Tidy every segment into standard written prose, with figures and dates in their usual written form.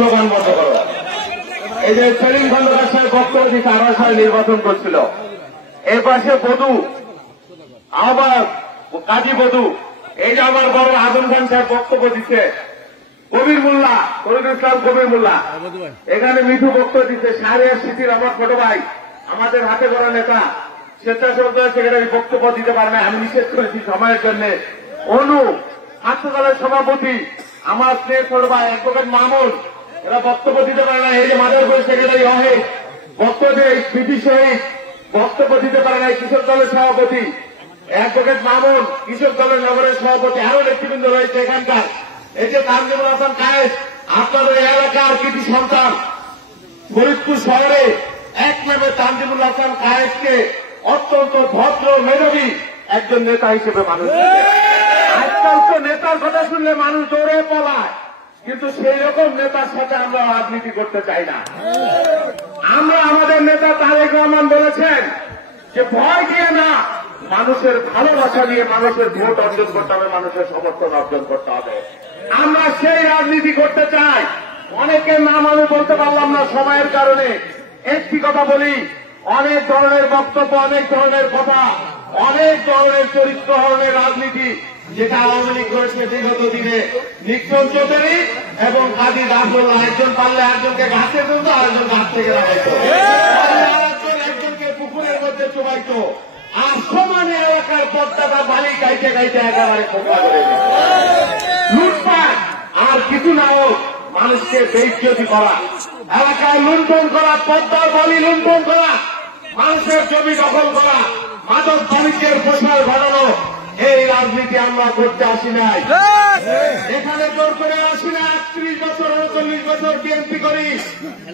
Slogan বন্ধ করো। এই যে সেলিম খন্দকার সাহেব বক্তব্য দিচ্ছে, আবার সাহেব নির্বাচন করছিল, এর পাশে বধু আবার কাজী বধু, এই যে আমার বড় আজম খান সাহেব বক্তব্য দিচ্ছে, কবির মোল্লা, ফরিদুল ইসলাম কবির মোল্লা এখানে মিঠু বক্তব্য দিচ্ছে, শাহরিয়ার স্মৃতির আমার ছোট ভাই, আমাদের হাতে গড়া নেতা, স্বেচ্ছাসেবক সেক্রেটারি বক্তব্য দিতে পারে না, আমি নিষেধ করেছি সময়ের জন্য। অনু ছাত্রদলের সভাপতি আমার স্নেহ ছোট ভাই অ্যাডভোকেট মামুন, এরা বক্তব্য দিতে পারে না। এই যে মাদারপুর সেক্রেটারি অহেদ বক্তব্য দেয়, স্মৃতি শহীদ বক্তব্য দিতে পারে না। কৃষক দলের সভাপতি অ্যাডভোকেট মামুন, কৃষক দলের নগরের সভাপতি, আরো নেতৃবৃন্দ রয়েছে এখানকার। এই যে তানজিমুল হাসান কায়েস, আপনাদের এলাকার কৃতি সন্তান, ফরিদপুর শহরে এক নামে তানজিমুল হাসান কায়েসকে অত্যন্ত ভদ্র মেধাবী একজন নেতা হিসেবে মানুষ। আজকাল তো নেতার কথা শুনলে মানুষ দৌড়ে পলায়, কিন্তু সেই রকম নেতার সাথে আমরা রাজনীতি করতে চাই না। আমরা আমাদের নেতা তারেক রহমান বলেছেন যে ভয় দিয়ে না, মানুষের ভালোবাসা দিয়ে মানুষের ভোট অর্জন করতে হবে, মানুষের সমর্থন অর্জন করতে হবে। আমরা সেই রাজনীতি করতে চাই। অনেকের নাম আমি বলতে পারলাম না সময়ের কারণে, একটি কথা বলি, অনেক ধরনের বক্তব্য, অনেক ধরনের কথা, অনেক ধরনের চরিত্র ধরনের রাজনীতি যেটা আওয়ামী লীগ করেছে বিগত দিনে। নিক্সন চৌধুরী এবং কাজী রাফুল্লাহ, একজন পারলে একজনকে ঘাসে তুলত, আরেকজন ঘাস থেকে নামাইতো, একজনকে পুকুরের মধ্যে চুবাইতো, আর সমানে এলাকার পদ্মাটা বালি গাইতে গাইতে একেবারে খোকা করে লুটপাট আর কিছু না হোক, মানুষকে বেইজ্জতি করা, এলাকায় লুণ্ঠন করা, পদ্মার বালি লুণ্ঠন করা, মানুষের জমি দখল করা, মাদক বাণিজ্যের প্রসার ঘটানো, এই রাজনীতি আমরা করতে আসি নাই। এখানে জোর করে আসি না। ৩১ বছর ৩৯ বছর বিএনপি করি,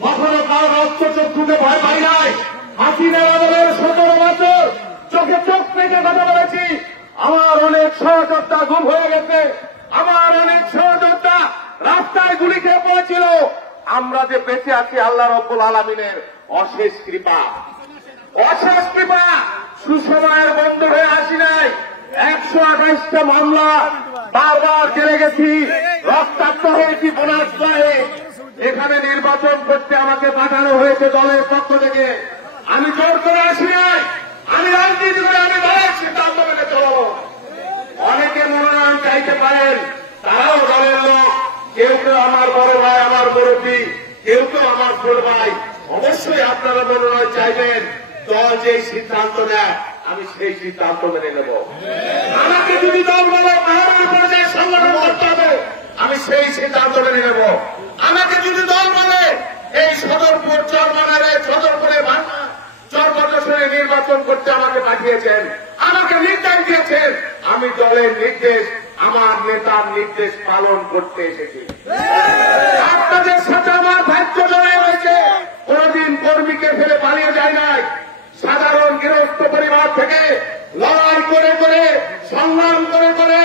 কখনো কারো রক্তচক্ষুকে ভয় পাই নাই। হাসিনার আমলের ১৭ বছর চোখে চোখ পেতে কথা বলেছি। আমার অনেক সহযোদ্ধা গুম হয়ে গেছে, আমার অনেক সহযোদ্ধা রাস্তায় গুলি খেয়ে পড়েছিল। আমরা যে বেঁচে আছি আল্লাহ রব্বুল আলামিনের অশেষ কৃপা, অশেষ কৃপা। সুসময়ের বন্ধ হয়ে আসি নাই। ১২৮টা মামলা, বারবার জেলে গেছি, রক্তাক্ত হয়েছি বোনাসে। এখানে নির্বাচন করতে আমাকে পাঠানো হয়েছে দলের পক্ষ থেকে। আমি জোর করে আসি নাই, আমি রাজনীতি করে আমি দলের সিদ্ধান্ত মেনে চলব। অনেকে মনোনয়ন চাইতে পারেন, তারাও দলের লোক, কেউ কেউ আমার বড় ভাই, আমার মুরব্বী, কেউ কেউ আমার ছোট ভাই। অবশ্যই আপনারা মনোনয়ন চাইবেন, দল যেই সিদ্ধান্ত নেয় আমি সেই সিদ্ধান্ত মেনে নেব। আমাকে যদি দল বলে পাহাড়ের পর্যায়ে সংগঠন করতে হবে, আমি সেই সিদ্ধান্ত মেনে নেব। আমাকে যদি দল বলে এই সদরপুর চরমানারে, সদরপুরে ভাঙা চরপদর্শনে নির্বাচন করতে আমাকে পাঠিয়েছেন, আমাকে নির্দেশ দিয়েছেন, আমি দলের নির্দেশ, আমার নেতার নির্দেশ পালন করতে এসেছি। আপনাদের সাথে আমার ভাগ্য জড়াই হয়েছে। কোনদিন কর্মীকে ফেলে পালিয়ে যায় নাই। সাধারণ গৃহস্থ পরিবার থেকে লড়াই করে করে, সংগ্রাম করে করে,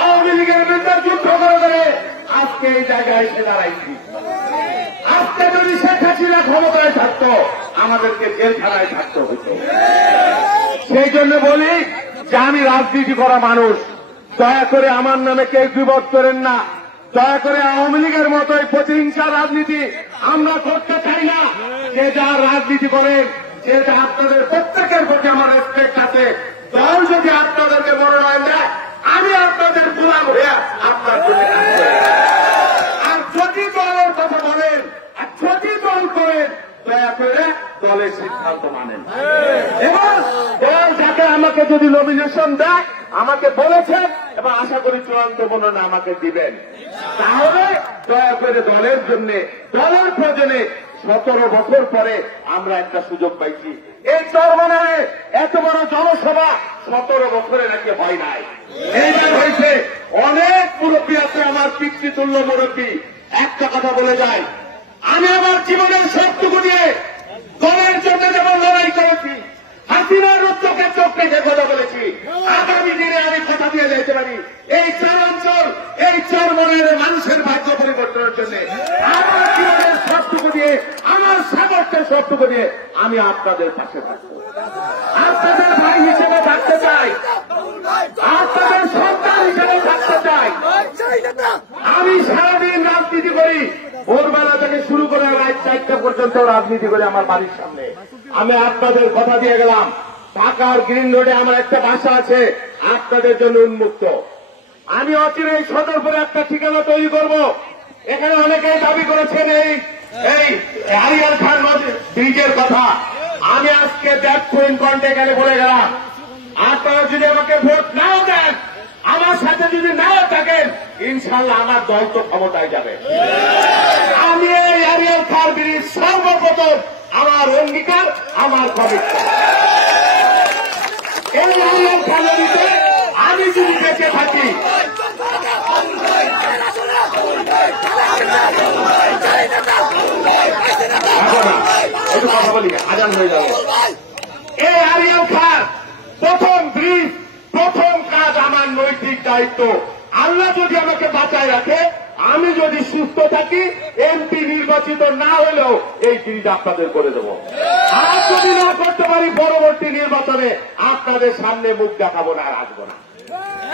আওয়ামী লীগের বিরুদ্ধে যুদ্ধ করে করে আজকে এই জায়গায় এসে দাঁড়াইছি। আজকে যদি শেখ হাসিনা ক্ষমতায় থাকতো, আমাদেরকে জেলখানায় থাকতে হতো। সেই জন্য বলি যে আমি রাজনীতি করা মানুষ, দয়া করে আমার নামে কেউ বিপদ করেন না। দয়া করে আওয়ামী লীগের মতো এই প্রতিহিংসা রাজনীতি আমরা করতে চাই না। যে যা রাজনীতি করেন, যেটা আপনাদের প্রত্যেকের প্রতি আমার রেসপেক্ট আছে। দল যদি আপনাদেরকে মনোনয়ন দেয়, আমি আপনাদের গোলাম হয়ে আপনার প্রতি থাকবো। আর যদি দলের কথা বলেন, আর যদি দল করেন, দয়া করে দলের সিদ্ধান্ত মানেন। এবং দল যাকে আমাকে যদি নমিনেশন দেয়, আমাকে বলেছেন এবং আশা করি চূড়ান্ত মনোনয়ন আমাকে দিবেন, তাহলে দয়া করে দলের জন্য, দলের প্রয়োজনে ১৭ বছর পরে আমরা একটা সুযোগ পাইছি। এই চরমানারে এত বড় জনসভা ১৭ বছরে নাকি হয় নাই, এইবার হয়েছে। অনেক মুরব্বী আছে, আমার পিতৃতুল্য মুরব্বী। একটা কথা বলে যায়, আমি আমার জীবনের সবটুকু দিয়ে দলের জন্য যেমন লড়াই করেছি, হাসিনার চোখে চোখ রেখে কথা বলেছি, আগামী দিনে আমি কথা দিয়ে যেতে পারি এই চরাঞ্চল, এই চরমনের মানুষের ভাগ্য পরিবর্তনের জন্য আমার জীবনের সবটুকু দিয়ে, আমার সামর্থ্যের সবটুকু দিয়ে আমি আপনাদের পাশে থাকবো। আপনাদের ভাই হিসেবে থাকতে চাই, আপনাদের সন্তান হিসেবে থাকতে চাই। আমি সারাদিন রাজনীতি করি, ভোরবেলা থেকে 4টা পর্যন্ত রাজনীতি করে আমার বাড়ির সামনে। আমি আপনাদের কথা দিয়ে গেলাম, ঢাকার গ্রিন রোডে আমার একটা বাসা আছে, আপনাদের জন্য উন্মুক্ত। আমি অচিরেই সদরপুরে একটা ঠিকানা তৈরি করব। এখানে অনেকেই দাবি করেছেন এই আরিয়াল খান ব্রিজের কথা। আমি আজকে দ্যাট পয়েন্ট কন্টে গেলে বলে গেলাম, আপনারা যদি আমাকে ভোট নাও দেন, আমার সাথে যদি নাও থাকেন, ইনশাল্লাহ আমার দল তো ক্ষমতায় যাবে। আমি এই আরিয়াল খান ব্রিজ সর্বপ্রথম আমার অঙ্গীকার, আমার কমিটমেন্ট। এই আরিয়াল খান ব্রিজে আমি যদি বেঁচে থাকি, একটু কথা বলি, আজান হয়ে যাবে। এই আরিয়াল খান প্রথম ব্রিজ, প্রথম কাজ আমার নৈতিক দায়িত্ব। আল্লাহ যদি আমাকে বাঁচায় রাখে, আমি যদি সুস্থ থাকি, এমপি নির্বাচিত না হলেও এই ব্রিজ আপনাদের করে দেব। আর যদি না করতে পারি, পরবর্তী নির্বাচনে আপনাদের সামনে মুখ দেখাবো না, আর আসবো না।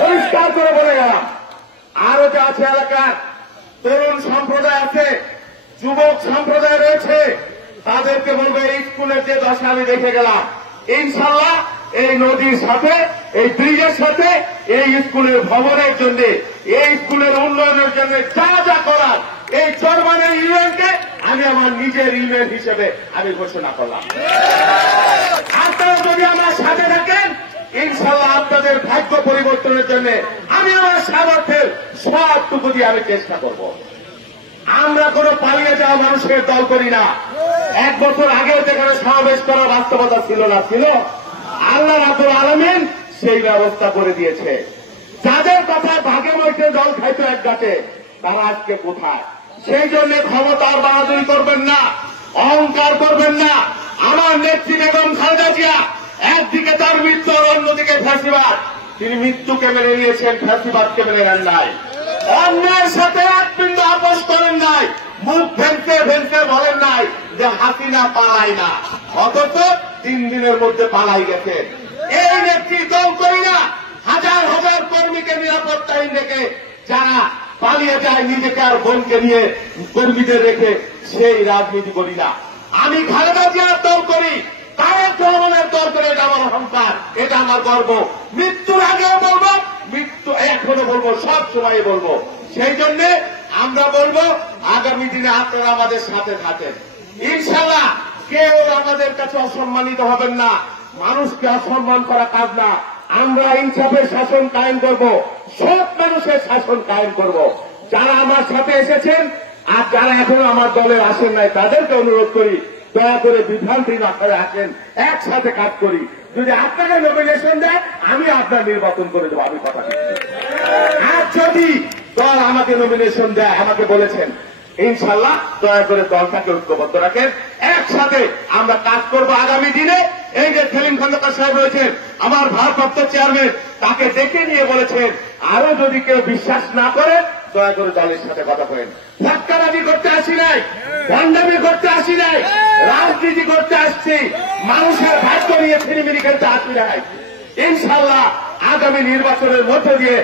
পরিষ্কার করে বলে গেলাম। আরো যা আছে এলাকার তরুণ সম্প্রদায় আছে, যুবক সম্প্রদায় রয়েছে, তাদেরকে বলবো এই স্কুলের যে দশা আমি দেখে গেলাম, ইনশাল্লাহ এই নদীর সাথে, এই ব্রিজের সাথে, এই স্কুলের ভবনের জন্য, এই স্কুলের উন্নয়নের জন্য যা যা করার, এই চরমানের ইউনিয়নকে আমি আমার নিজের ইউনিয়ন হিসেবে আমি ঘোষণা করলাম। আপনারা যদি আমার সাথে থাকেন, ইনশাল্লাহ আপনাদের ভাগ্য পরিবর্তনের জন্য আমি আমার সামর্থ্যের সবটুকু দিয়ে আমি চেষ্টা করব। আমরা কোন পালিয়ে যাওয়া মানুষের দল করি না। 1 বছর আগেও যেখানে সমাবেশ করার বাস্তবতা ছিল না, ছিল আল্লাহ রাব্বুল আলামিন সেই ব্যবস্থা করে দিয়েছে। যাদের কথা ভাগে বইতে দল খাইতো এক গাছে, তারা আজকে কোথায়? সেই জন্য ক্ষমতার বাহাদুরি করবেন না, অহংকার করবেন না। আমার নেত্রী বেগম খালেদা জিয়া একদিকে তার মৃত্যু, আর অন্যদিকে ফ্যাসিবাদ। তিনি মৃত্যুকে মেনে নিয়েছেন, ফ্যাসিবাদকে মেনে নেন নাই। অন্যের সাথে এক বিন্দু আপোষ করেন নাই, মুখ ভেঙতে ভেঙতে বলেন নাই যে হাসিনা পালায় না, অথচ 3 দিনের মধ্যে পালাই গেছেন। এই নেত্রী দল করি না, হাজার হাজার কর্মীকে নিরাপত্তাহীন রেখে যারা পালিয়ে যায়, নিজেকে আর বোনকে নিয়ে কর্মীদের রেখে, সেই রাজনীতি করি না। আমি খালেদা জিয়ার দল করি, তারেক রহমানের দল করে, এটা আমার অহংকার, এটা আমার গর্ব। মৃত্যুর আগেও বলবো, মৃত্যু এখনো বলবো, সব সময় বলবো। সেই জন্য আমরা বলবো, আগামী দিনে আপনারা আমাদের সাথে থাকেন। ইনশাল্লাহ কেউ আমাদের কাছে অসম্মানিত হবেন না। মানুষকে অসম্মান করা কাজ না। আমরা ইনসাফের শাসন কায়েম করব, সব মানুষের শাসন কায়েম করব। যারা আমার সাথে এসেছেন আর যারা এখনো আমার দলে আসেন নাই, তাদেরকে অনুরোধ করি, দয়া করে বিভ্রান্তি না করে আসেন, একসাথে কাজ করি। যদি আপনাকে নমিনেশন দেয়, আমি আপনার নির্বাচন করে দেবো, আমি কথা দিচ্ছি। আর যদি দল আমাকে নমিনেশন দেয়, আমাকে বলেছেন, ইনশাল্লাহ দয়া করে দলটাকে ঐক্যবদ্ধ রাখেন, একসাথে আমরা কাজ করব আগামী দিনে। এই যে সেলিম খন্দকার সাহেব রয়েছেন, আমার ভারপ্রাপ্ত চেয়ারম্যান, তাকে ডেকে নিয়ে বলেছেন, আরো যদি কেউ বিশ্বাস না করে, দয়া করে দলের সাথে কথা বলেন। ধাক্কাবাজি করতে আসি নাই, ভণ্ডামি করতে আসি নাই, রাজনীতি করতে আসছি, মানুষের ভাগ্য নিয়ে ফিরিমিরি খেলতে আসি নাই। ইনশাল্লাহ আগামী নির্বাচনের মধ্য দিয়ে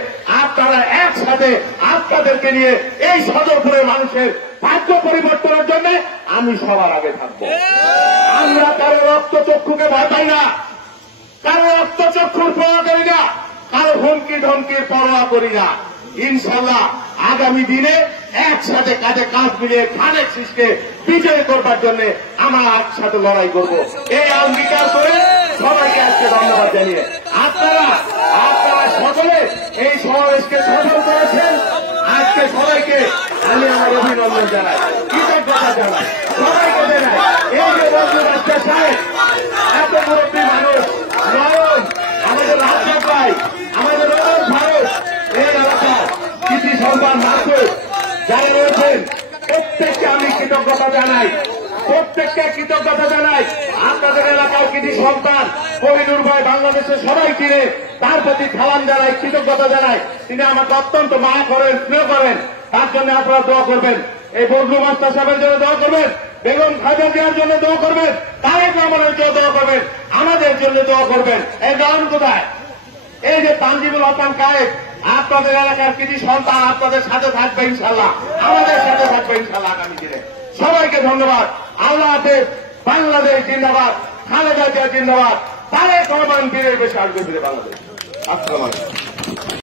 আপনারা একসাথে আপনাদেরকে নিয়ে এই সদরপুরের মানুষের ভাগ্য পরিবর্তনের জন্য আমি সবার আগে থাকব। আমরা কারো রক্তচক্ষুকে ভয় পাই না, কারো রক্তচক্ষুর পরোয়া করি না, কারো হুমকি ধমকির পরোয়া করি না। ইনশাল্লাহ আগামী দিনে একসাথে কাঁধে কাঁধ মিলিয়ে খালেদ শীষকে বিজয় করবার জন্য আমরা একসাথে লড়াই করব, এই অঙ্গীকার করে সবাইকে আজকে ধন্যবাদ জানিয়ে আপনারা সকলে এই সমাবেশকে সফল করেছেন। আজকে সবাইকে আমি আমার অভিনন্দন জানাই, কৃতজ্ঞতা জানাই, সবাইকে জানাই। এই যে বন্ধু রাস্তা সাহেব, এত মুরব্বী মানুষ, নয়ন, আমাদের রাজ্য ভাই, আমাদের রতন ভারত, এই এলাকার কৃষি সন্তান মাসুদ যারা রয়েছেন, প্রত্যেককে আমি কৃতজ্ঞতা জানাই, প্রত্যেককে কৃতজ্ঞতা জানাই। আপনাদের এলাকার কৃষি সন্তান কোহিনুর ভাই বাংলাদেশের সবাই চিনে, তার প্রতি সালাম জানাই, কৃতজ্ঞতা জানাই। তিনি আমাকে অত্যন্ত মায়া করেন, স্নেহ করেন, তার জন্য আপনারা দোয়া করবেন। এই বদলু মাস্টার সাহেবের জন্য দোয়া করবেন, বেগম খালেদা জিয়ার জন্য দোয়া করবেন, তারেক রহমানের জন্য দোয়া করবেন, আমাদের জন্য দোয়া করবেন। এই গান কোথায়? এই যে তানজিবুল হাসান কায়েদ, আপনাদের এলাকার কৃষি সন্তান আপনাদের সাথে থাকবে ইনশাল্লাহ, আমাদের সাথে থাকবে ইনশাল্লাহ আগামী দিনে। সবাইকে ধন্যবাদ। আল্লাহ হাফেজ। বাংলাদেশ জিন্দাবাদ, খালেদা জিয়া জিন্দাবাদ, তারেক রহমান বীরের বেশি আসবে ফিরে বাংলাদেশ। আসসালামু আলাইকুম।